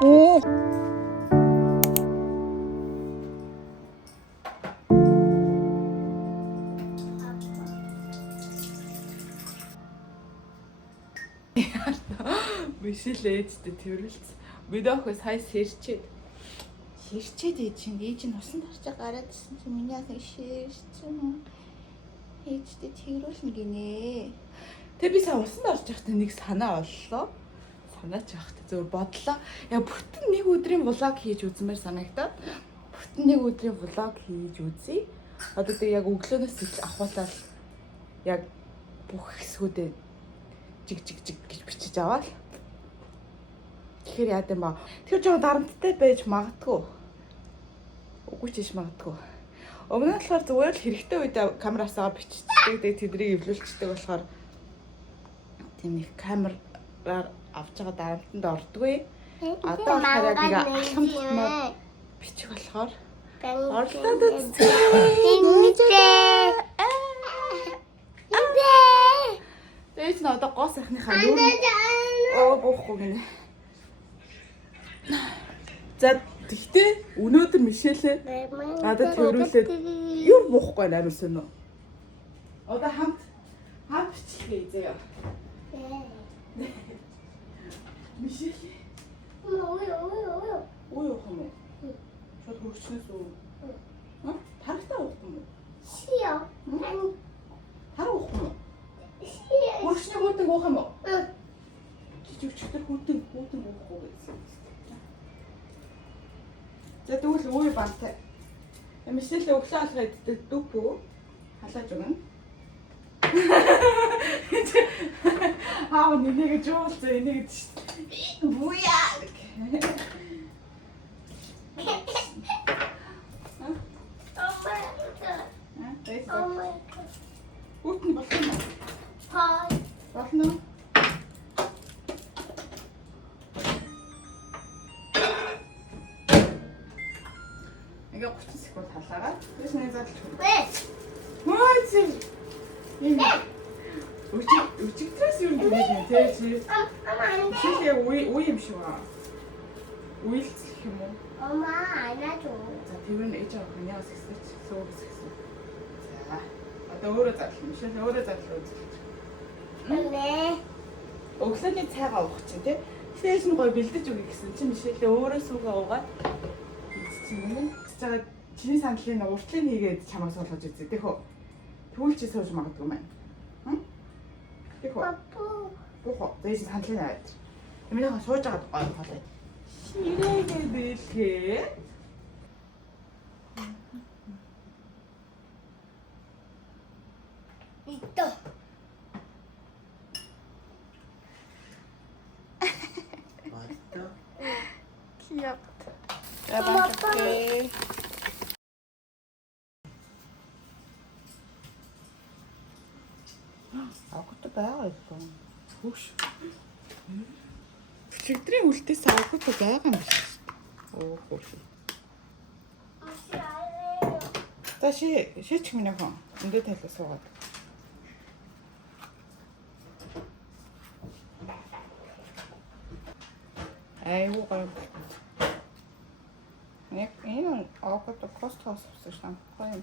오. Мишель ээжтэй тэрвэлц. Видеохос хай сэрчээд ээж нь усан тарчаа гараад ирсэн чи миний асан ширсэн. Ээжтэй тэрвэл мэгинэ. Тэг би сая усан орж явахдаа нэг санаа оллоо. Санаач явахдаа зөв бодлоо. Яг бүтэн нэг өдрийн влог хийж үзмээр санагдаад. Бүтэн нэг өдрийн влог хийж үзье. Одоо тэг яг өглөөнөөс ахуулаад яг бүх хэсгүүдээ жиг гэж бичиж аваад. Тэгэхээр яа гэм ба. Тэр жоо дарамттай байж магадгүй. Үгүй ч биш магадгүй. Өмнө нь болохоор зүгээр л хэрэгтэй үед камераасаа биччихдэг. Тэгээ тэдрийг эвлүүлчихдэг болохоор тийм их камераар авч байгаа дарамтанд ордгүй. Одоо болохоор яг нэг алхам тутмаа бичих болохоор орлоод үзье. Тэгэж н одоо гоо сайхныхаа нүүр буухгүй гинэ. За тэгтээ өнөөдөр Мишель надад төрүүлээд юу буухгүй амар сонио. Одоо хамт бичихээ заяа. Мишель. Ой хому. Шууд хөрчнөөс үү? Тархтаа уухгүй юу? Шиё. Тар уухгүй юу? Хөрчнөө хөтөн уух юм уу? Чичвчтэр хөтөн уухгүй гэсэн. За тэгвэл ууй бантай. Мишель өглөө алгаа иддэг дүүп үү? Халааж өгнө. Аа нэгэ жуулцаа энийг буяа. Үтэн болсон уу? Хай. Болсон уу? Ингээ 30 секунд халаагаад тэгш нэг задлж өгнө. Маа чи. Өчигдрээс юу юм бэ те чи? Чи яг уу юм шиг аа. Уйлцэх юм уу? Анаа жоо. За тэр нь ээж авах нь яас гэсэн суугс гэсэн. За одоо өөрөө задлаа. Мишель өөрөө задлаа үзүүлж. Нэ. Өглөөний цайгаа уух чинь тий. Стейшн гой бэлдэж өгье гэсэн чинь Мишель өөрөө суугаа уугаад чинь цаага чиний сандлын уртлыг хийгээд чамайг суулгаж үзье тий хөө. Тэгвэл чи сууж магадгүй маань. Тий хөө. Бухо. Тэгээс сандлын аваад. Миний сууж байгаа гой хоолой. Ширээгээ бэлгээ. Ито. 맞다. 귀엽다. 잡아줄게. 아구도 байгаа 있어. Үш. Өчигдрийн үлдээс агууд байгаа юм биш. Оо хөөш. За шийч минь хон. Эндээ тайлаа суугаад. Айгуу гоё. Нэг энэ агууд костхос авсан гоё юм.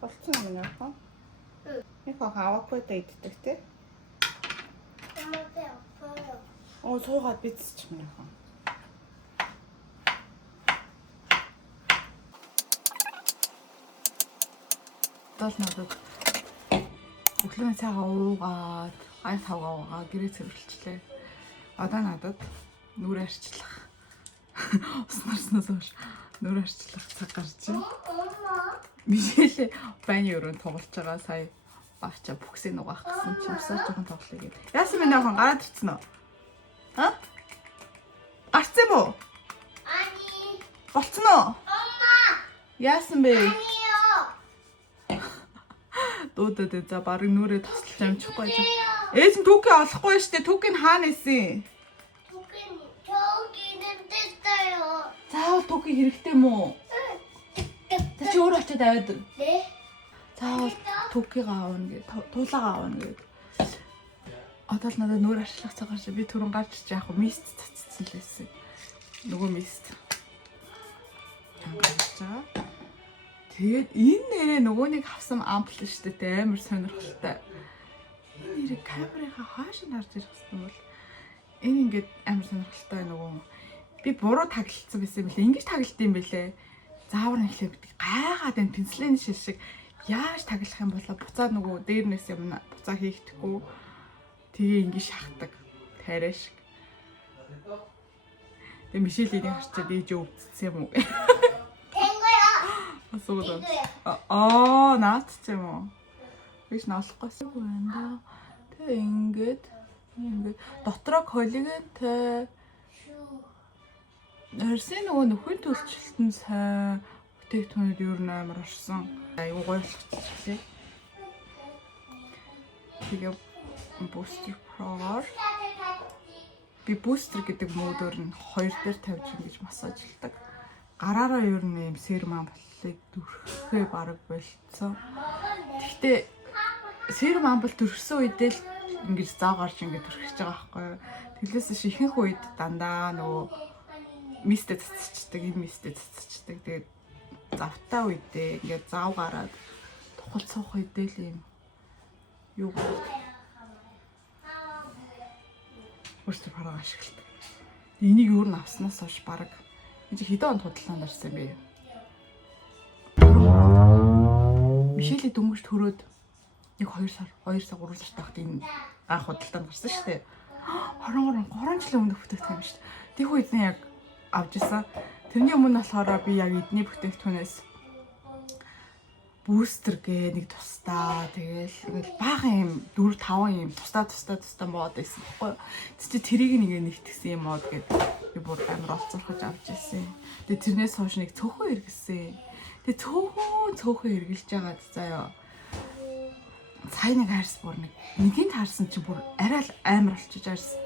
Болцсон юм яах вэ? Нэг хаваагүй дэ иддэг те. Оо суугаад бицчих юм яах вэ? Дол надад өглөөний цайгаа уугаад ай тавгаа уугаа гэрээ цэвэрлжлээ. Одоо надад нүр арчлах. Ус нарснаас хойш нүр арчлах цаг гарч байна. Мишель байны өрөөнд тоглож байгаа сая авчаа бүксээ нугаах гэсэн чинь усаар жоохон тоглоё гээд. Яасан минь аахан гараад ирсэн үү? Аа? Арцсан уу? 아니. Болцсон уу? 엄마. Яасан бэ? 아니요. Дуудаад за барыг нүрээ тослож амжихгүй байж. Ээж нь түүхээ олохгүй штэ. Түүхийг хаана исэн? 저기는 됐어요. Заавал түүхий хэрэгтэй мүү? Та чи өөрөө очиод аваад. 네. Заавал түүхийг аавна гэ. Туулаагаа аавна гэ. Одоо л надад нүүр арчлах цагаар чи би түрэн гарч чи яг мист цацсан л байсан. Нөгөө мист. Гарч байгаа. Тэгээд энэ нэрээ нөгөөнийг авсан ампл шүү дээ амар сонирхолтой. Энэ нэрээ камерынхаа хаашаа харж ирэх хэвээр бол энэ ингээд амар сонирхолтой нөгөө би буруу таглалцсан байсан юм билээ. Ингэж таглалт юм билээ. Заавар нэхлээ битгий гайгаад энэ пенслийн шил шиг яаж таглах юм болоо буцаад нөгөө дээрнээс юм буцаа хийхдэггүй. Тэгээ ингэж шахдаг. Тайраа шиг. Тэгээ Мишелийн харчаад ээж өвдсөн юм уу? Асуугаад. Наад ч юм уу? Биш наалахгүйсэн байна. Тэгээ ингээд дотроо коллагентай Эрсэн нөгөө нөхөн төлчлөлтөн сайн бүтээгдэхүүнүүд юу н амар орсон. Аюу гоё болчихлээ. Тэгээ бустер про би бустер гэдэг модоор нь 2 дээр тавьж ингэж массажлдаг. Гараараа юу н юм серум амблыг дүрхээ бараг болцсон. Гэхдээ серум амбл дүрхсэн үедээ л ингэж зав гарч ингэж дүрхэж байгаа байхгүй юу. Тэглээс ихэнх үед дандаа нөгөө мистэд цэцчдэг, энэ мистэд цэцчдэг. Тэгээд завтаа үедээ ингээд зав гараад тухал цуух үедээ л юм юу гараад өөртөө параг ашигладаг. Энийг юу н авснаас хойш бараг энэ хэдэн онд худалдаанд орсон юм бэ? Мишелийн дөнгөж төрөөд нэг 2 сар 3 сар тахт энэ анх худалдаанд гарсан шүү дээ. 3 жилийн өмнөх бүтээгдэхүүн юм шүү дээ. Тэг үед нь яг авч исэн. Тэрний өмнө болохоор би яг эдний бүтээгдэхүүнээс бустер гээ нэг тустаа тэгэл ингээл баахан юм 4 5 юм тустаа мод байсан байхгүй. Тэд тэрийг нэгтгэсэн юм мод гэдэг би бүр амар олцорхож авч ирсэн. Тэгээ тэрнээс хойш нэг цөөхөн эргэсэн. Тэгээ цөөхөн эргэлж байгаа заяа. Цай нэг харс бүр нэгийг харсан чи бүр арай л амар болчихж арс.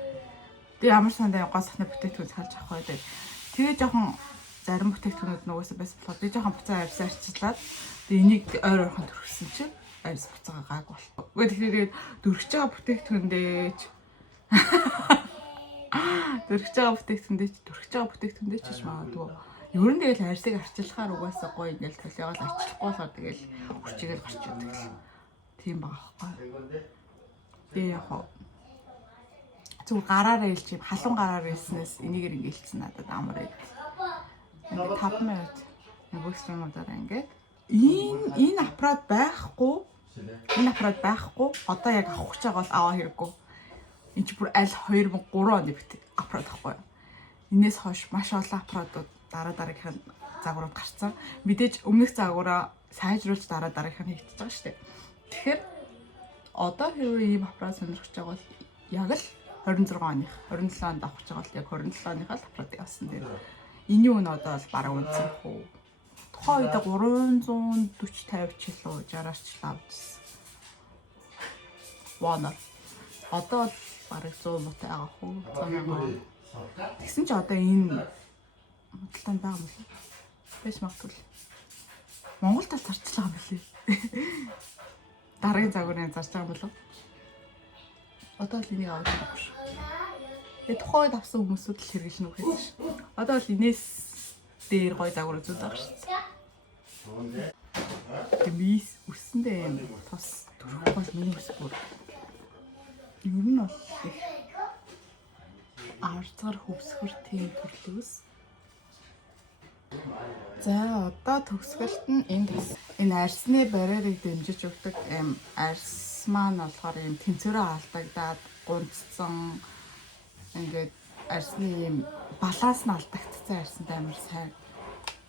Тэгээ ямар сандаа гоо сахны бүтээгдэхүүн харж авах байдаг. Тэгээ жоохон зарим бүтээгдэхүүнүүд нөгөөсөө байсан болохоор би жоохон буцаа арьсаарчлаад тэгээ энийг ойр ойрхон төрүүлсэн чинь арьс буцаага гайг болтоо. Тэгээд дөрвж байгаа бүтээгдэхүүндээ ч магадгүй. Ер нь тэгэл арьсыг арчилахаар угаасаа гоё ингээл толиогоо арчлахгүй болохоор тэгэл хүчигээл гарч идэг л. Тийм байгаа байхгүй. Тэгээ яг зүг гараараа илж юм халуун гараараа илснээс энийгээр ингээл надад амар ээ. Ингээд 5 минут нөгөөсрөмөөр ингээд энэ аппарат байхгүй одоо яг авах гэж байгаа бол аваа хэрэггүй. Энд чи бүр аль 2003 оны бит аппарат байхгүй. Энээс хойш маш олон аппаратууд дараагийнх нь загварууд гарцсан. Мэдээж өмнөх загвараа сайжруулж дараагийнх нь хийгдэж байгаа шүү дээ. Тэгэхээр одоо хэрвээ ийм аппарат сонирхож байгаа бол яг л 27 оных 27 онд авах гэж байгаа бол яг 27 оныхаа л аппаратыг авсан дээр. Эний үн одоо бол бараг үнцэн хөө. Тухайн үед 340 50 ч илүү 60-аар ч авчихсан. Вана. Одоо л бараг 100 муутай байгаа хөө. Тэгсэн чи одоо энэ худалдаанд байгаа юм байна. Бэж магтвал. Монгол тал зарчлаа юм билээ. Дараагийн загварын зарж байгаа юм болов. Одоо л энийг авах гэж байна. Тэгээ тухайд авсан хүмүүсүүд л хэрэглэнэ үхэж ш. Одоо л инээс дээр гой загвар үзүүлж байгаа ш. Тэмээс үсэндээ юм тус төрөх бол миний үс бүр. Ер нь бол их арцгаар хөвсгөр тийм төрлөөс. За одоо төгсгөлт нь энэ арсны барьерыг дэмжиж өгдөг юм арс маань болохоор юм тэнцвэрээ алдагдаад гунцсан ингээд арсны юм баланс нь алдагдсан арсанд амар сайн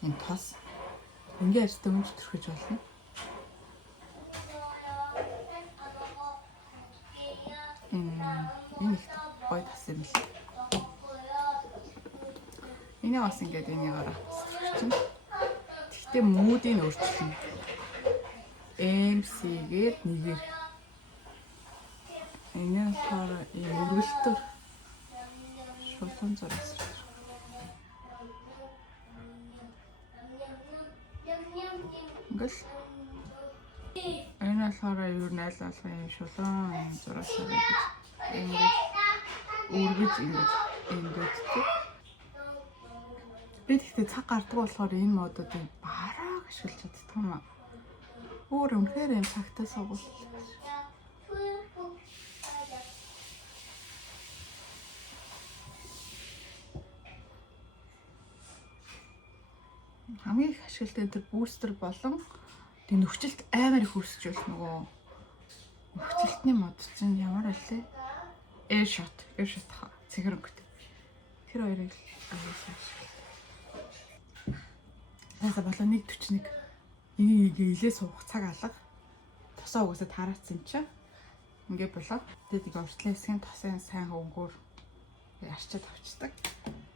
юм тос ингээд арс дөнгөж төрхөж болно. Энэ их гоё тас юм л. Энийг бас ингээд энийгээр авчихсан. Гэхдээ муудыг өөрчилнө. MC-гээр нэгээр. Энэ болохоор ийм өргөлтөөр шулуун зураас. Ингээл. Энэ болохоор ер нь аль болох ийм шулуун зураас гэж Үргэж ингэж тий. Би тэгтээ цаг гардаг болохоор энэ модуудыг бараг ашиглаж чаддаг юм аа. Үнэхээр юм цагтаа суугуул. Хамгийн их ашигладаг тэр бустер болон тэг нөхцөлт амар их үүсчихвэл нөгөө нөхцөлтний мод чинь ямар байлээ? Air shot хаа цэгэрөнгөтэй. Тэр хоёрыг яасан болоо 1:41. Энийг илээ суух цаг алга. Тосоо угаасаа тараацсан чинь ингээ болоо. Тэгээд нэг уртлын хэсгийн тосын сайн хөнгөөр арчаад авчдаг.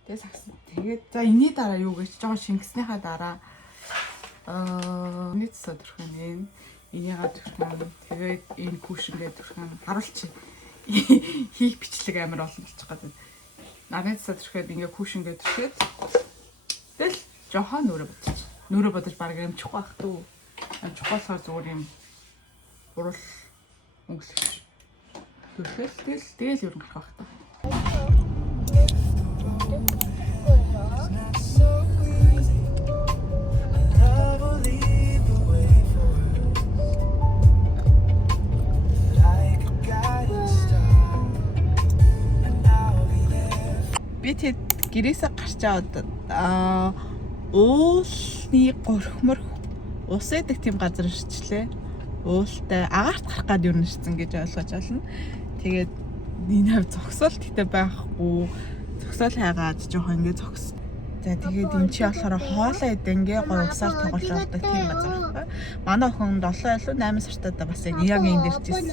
Тэгээд сагсан. Тэгээд за энэний дараа юу гэж жоо шингэснийхаа дараа нийт содорхон энийгээ төрхөн тэгээд энэ кушингээ төрхөн харуулчих хийх бичлэг амар олон болчих гэдэг. Надад содорход ингээ кушингээ төрхөд тэгэл жоохон нүүрэ бодож баг амжих байх дүү. Амжих болохоор зүгээр юм урал өнгөлөж. Тэгэл ер нь гарах байх таа. Би тэд гэрээсээ гарч аваад уулны горхмор ус эдэг тийм газар ирчлээ. Уултай агаарт гарах гад юу нэрсэн гэж ойлгож байна. Тэгээд энэ хав зогсоол тэгтээ байхгүй. Зогсоол хайгаад жоохон ингэ зогс. За тэгээд энэ чи болохоор хоолоо эдэнгээ гой усаар тоглож авдаг тийм газар байхгүй. Манай охин 7 илүү 8 сартаа бас яг энэ дээр чийсэн.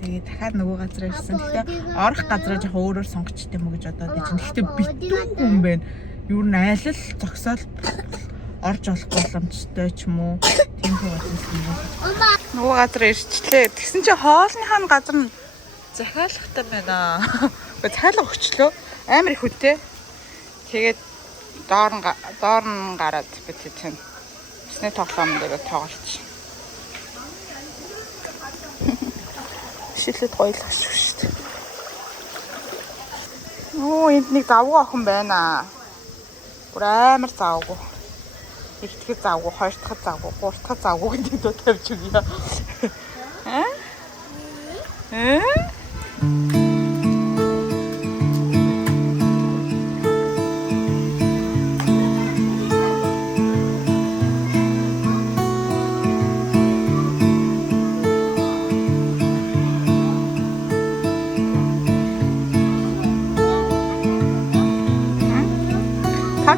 Тэгээд дахиад нөгөө газар ирсэн. Тэгэхээр орох газараа жоохон өөрөөр сонгочт юм уу гэж бодоод байна. Гэхдээ битүүгүй юм байна. Юу н айл л зогсоол орж олох боломжтой ч юм уу. Тийм газар юм. Нөгөө газар ирчлээ. Тэгсэн чи хоолныхаа газар нь захиалахтай байна. Гэхдээ захиалга өгчлөө. Амар их хүнтэй. Тэгээд доор нь гараад бид тийм усны тоглоом дээр тоглолч. Шилээд гоёлох шүү дээ. Энд нэг завгүй охин байна. Бүр амар завгүй. Их дахь завгүй, хоёр дахь завгүй, гурав дахь завгүй гэдэг дөө тавьж өгье.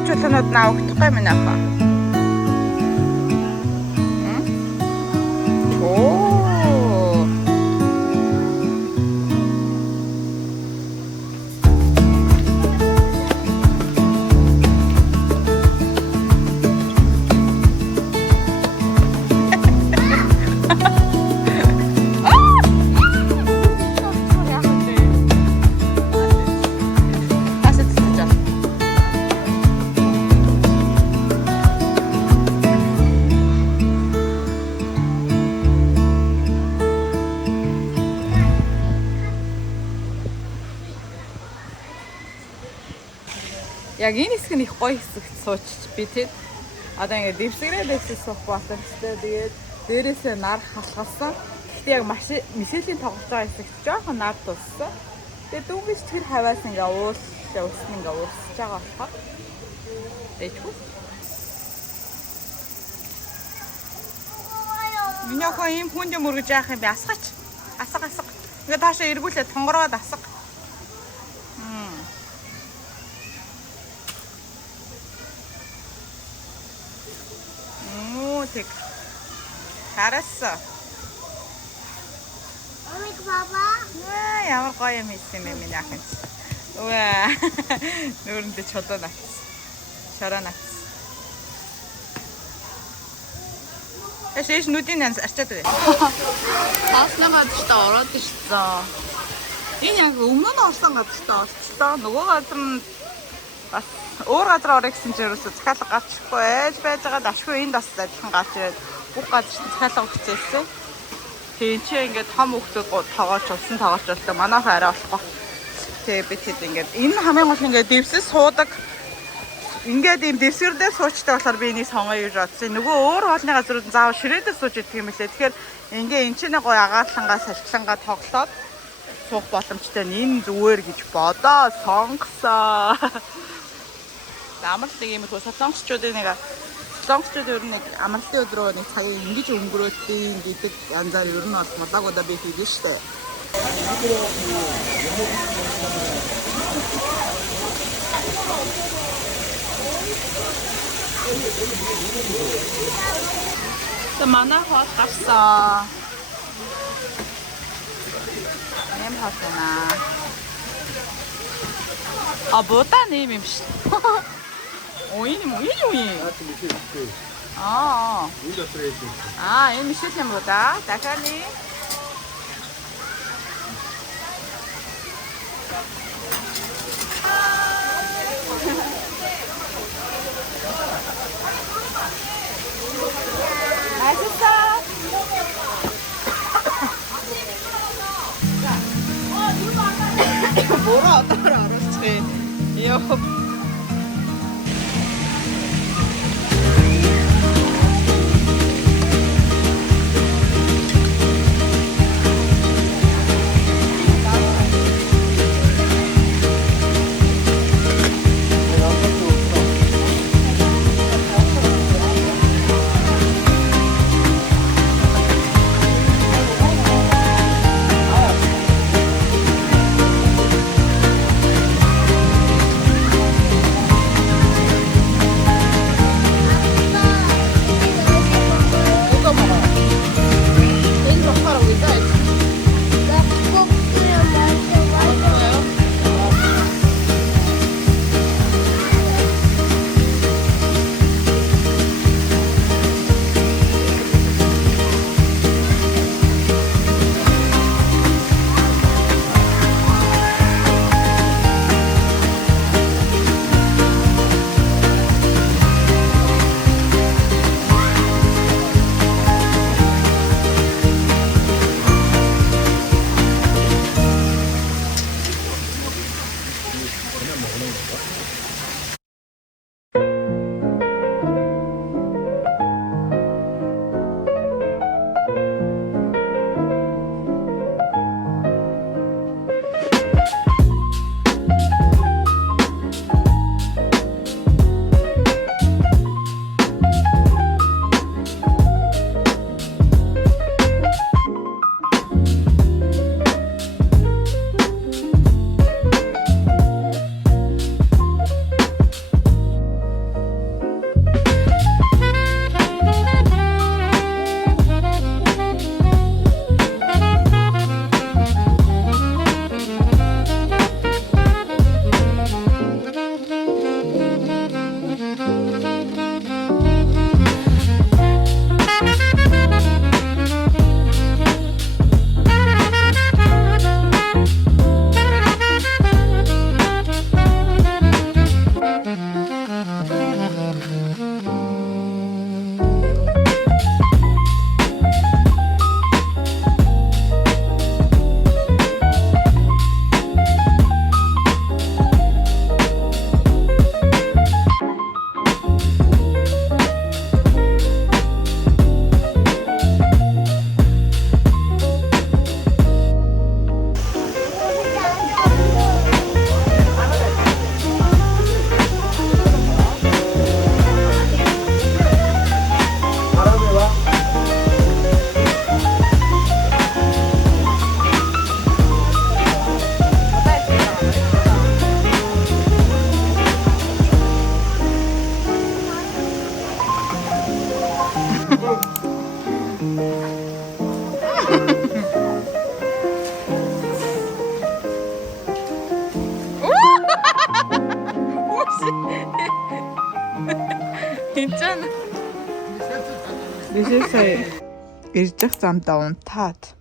Чулуунууд наа өгдөхгүй минь апа. Яг энэ хэсэг нь их гоё хэсэгт суучиж би тэд одоо ингээд дэвсгэрээ суух боломжтой. Тэгээд дээрээсээ нар халахсан. Гэхдээ яг Мишелийн тоглож байгаа хэсэгт жоохон нар туссан. Тэгээд дүүгээс тэр хаваас ингээд усны ингээд уусч байгаа болохоор дэйчгүй. Миний охин ийм хүнд юм өргөж яах юм бэ? Асгач. Асга. Ингээд таашаа эргүүлээ тонгороод асга. Тэг. Харасаа. Ой, баба. Ямар гоё юм хийсэн юм миний ахын. Үе. Нүрэндээ чулуу нац. Шараа нац. Эшээш нүдийн арчаад үе. Ааснага дэжтэй ороод ирсэн. Энэ яг өмнө нь орсон газартай орчлоо. Нөгөө газар нь бас өөр газар орё гэсэн чинь ерөөсө захиалга гарчихгүй ээж байж байгаа дашгүй энд бас адилхан гарч ирээд бүх газар захиалга өгчээсэн. Тийм чи ингээд том хүүхдүүд тоогооч усан тоогооч болтой манайх арай болохгүй. Тэгээ би тэд ингээд энэ хамгийн гол ингээд дэвсэс суудаг. Ингээд ийм дэвсгэрдээ суучтай болохоор би энийг сонгоё гэж бодсон. Нөгөө өөр хоолны газрууд заавал ширээдээ сууж идэх юм лээ. Тэгэхээр ингээ энэ ч нэг гоё агаарлангаа сарчлангаа тоглоод суух боломжтой энэ зүгээр гэж бодоо сонгосоо. Амралтыг ийм их солонгосчуудын нэг солонгосчууд ер нь нэг амралтын өдрөө нэг цагийг ингэж өнгөрөөдгийг гэдэг янзаар ер нь бол модагуудаа би хийдэж штэ. Тэ манай хоол гарсан. Нэм хатана. А бота нэм юм шүү. Ой, ой. Аа. Аа, энэ мишэл юм бота. Даханы. 맛있어. 뭐라 어떡하라 알았지. 이요. 괜찮아. Нэшээсээ ирж явах замдаа унтаад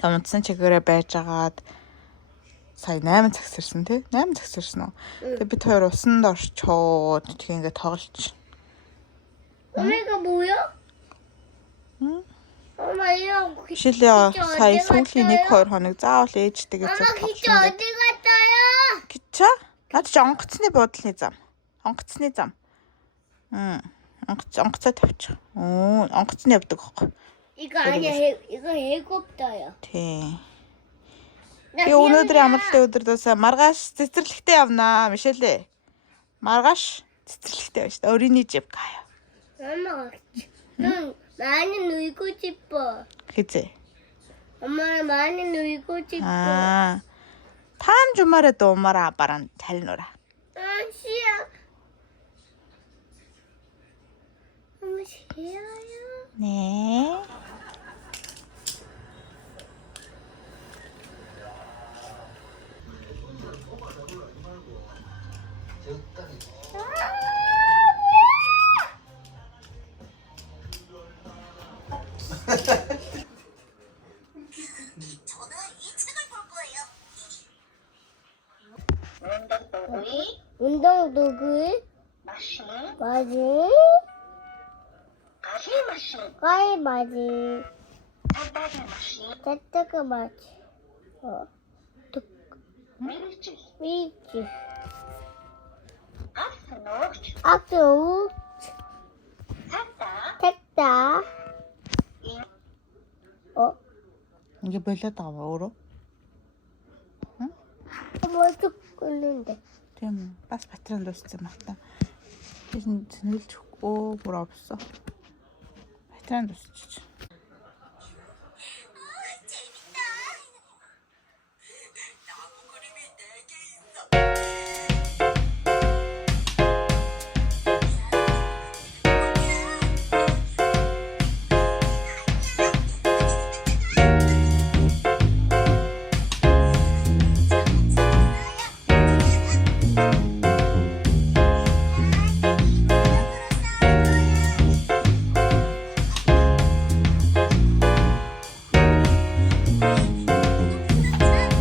тамцсан чигээрээ байжгаад сая 8 цагс ирсэн тий 8 цагс ирсэн үү. Тэгээ бид хоёр усанд орчоод тэгээ ингээд тоглож. 오메가 뭐야? 응? 엄마 이거 Мишелээ 기차 сая 어디 сүүлийн 갔어요? 1-2 хоног заавал ээжтэйгээ 엄마 цуг 기차 тоглоно. 어디 갔어요? Гिचा? Наад чи онгоцны буудлын зам. Онгоцны зам. Онгоцоо тавьчих. Онгоцны явдаг байхгүй. 이거 아니야 이거 헬리콥터요. Тий. 나 Би өнөөдөр 그냥 амралтын өдрөөс маргааш цэцэрлэгтээ явнаа. Мишелээ. Маргааш цэцэрлэгтээ байна шүү дээ. 어린이집 가요. 엄마 좀 많이 놀고 싶어. Хизээ. 엄마 많이 놀고 싶어. Таам жумаараа дуумаараа баран талнура. 싫어. 엄마 싫어요. 네. 운동도구 마시, 맞이 가시 마시, 가위 맞이 닭다리 마시, 짜짜가 맞이 밀지, 미지 아스노치, 악수 샀다, 택다 이게 болоод байгаа ба өөрөө? 먼저 끓는데 Тийм бас батарей дууссан баг та. Тэр нь зэнэлж өгөө бүр 없어. Батарей дуусчих.